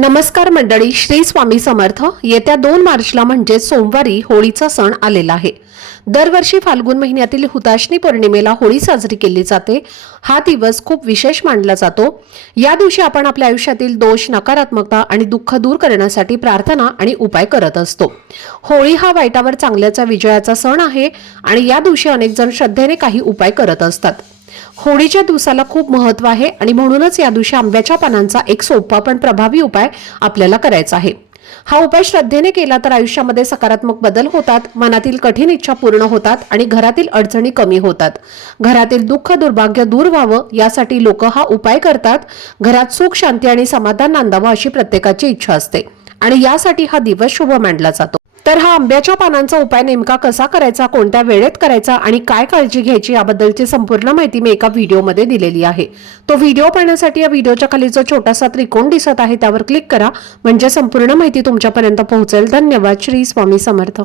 नमस्कार मंडळी, श्री स्वामी समर्थ. येत्या 2 मार्चला म्हणजे सोमवारी होळीचा सण आलेला आहे. दरवर्षी फाल्गुन महिन्यातील हुताशनी पौर्णिमेला होळी साजरी केली जाते. हा दिवस खूप विशेष मानला जातो. या दिवशी आपण आपल्या आयुष्यातील दोष, नकारात्मकता आणि दुःख दूर करण्यासाठी प्रार्थना आणि उपाय करत असतो. होळी हा वाईटावर चांगल्याचा विजयाचा सण आहे आणि या दिवशी अनेक जण श्रद्धेने काही उपाय करत असतात. होळीच्या दिवसाला खूप महत्त्व आहे आणि म्हणूनच या दिवशी आंब्याच्या पानांचा एक सोपा पण प्रभावी उपाय आपल्याला करायचा आहे. हा उपाय श्रद्धेने केला तर आयुष्यामध्ये सकारात्मक बदल होतात, मनातील कठीण इच्छा पूर्ण होतात आणि घरातील अडचणी कमी होतात. घरातील दुःख, दुर्भाग्य दूर व्हावं यासाठी लोक हा उपाय करतात. घरात सुख, शांती आणि समाधान नांदावं अशी प्रत्येकाची इच्छा असते आणि यासाठी हा दिवस शुभ मानला जातो. तर हा आंब्याच्या पानांचा उपाय नेमका कसा करायचा, कोणत्या वेळेत करायचा आणि काय काळजी घ्यायची याबद्दलची संपूर्ण माहिती मी एका व्हिडिओमध्ये दिलेली आहे. तो व्हिडिओ पाहण्यासाठी या व्हिडिओच्या खाली जो छोटासा त्रिकोण दिसत आहे त्यावर क्लिक करा, म्हणजे संपूर्ण माहिती तुमच्यापर्यंत पोहोचेल. धन्यवाद. श्री स्वामी समर्थ.